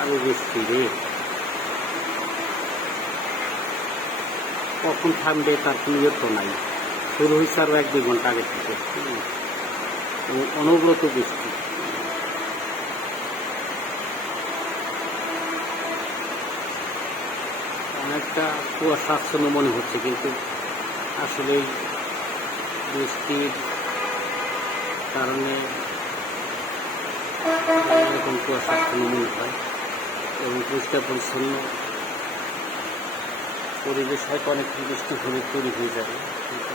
আরো বৃষ্টি রে, কখন থামবে তার কোনো ইয়ে তো নাই। শুরু হয়েছে আরো 1-2 ঘন্টা আগে থেকে। অনবরত বৃষ্টি। অনেকটা কুয়াশাচ্ছন্ন মনে হচ্ছে, কিন্তু আসলে বৃষ্টির কারণে এরকম কুয়াশাচ্ছন্ন মনে হয়। এবং পরিষ্কার পরিচ্ছন্ন পরিবেশ হয়তো অনেক বৃষ্টি হলে তৈরি হয়ে যাবে, কিন্তু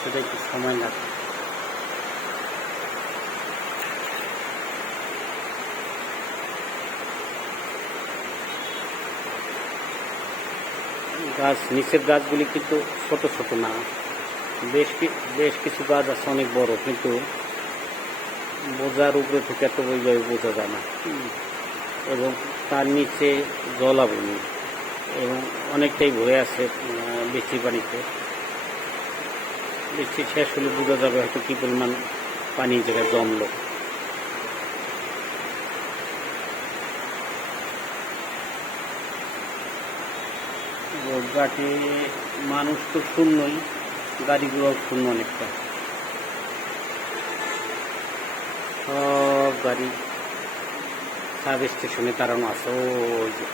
সেটা একটু সময় লাগবে। গাছ, নিচের গাছগুলি কিন্তু ছোট ছোট না, বেশ কিছু গাছ আছে অনেক বড়, কিন্তু বোঝার উপরে থেকে এত ওইভাবে বোঝা যায় না। এবং তার নিচে জলাভূমি এবং অনেকটাই ভরে আছে বৃষ্টির পানিতে। বৃষ্টি শেষ হলে বোঝা যাবে হয়তো কী পরিমাণ পানি জায়গায় জমলো। ঘাটে মানুষ তো শূন্যই, গাড়িগুলো শূন্য অনেকটা। সব গাড়ি সাব স্টেশনে দাঁড়ানো আছে। ওই যে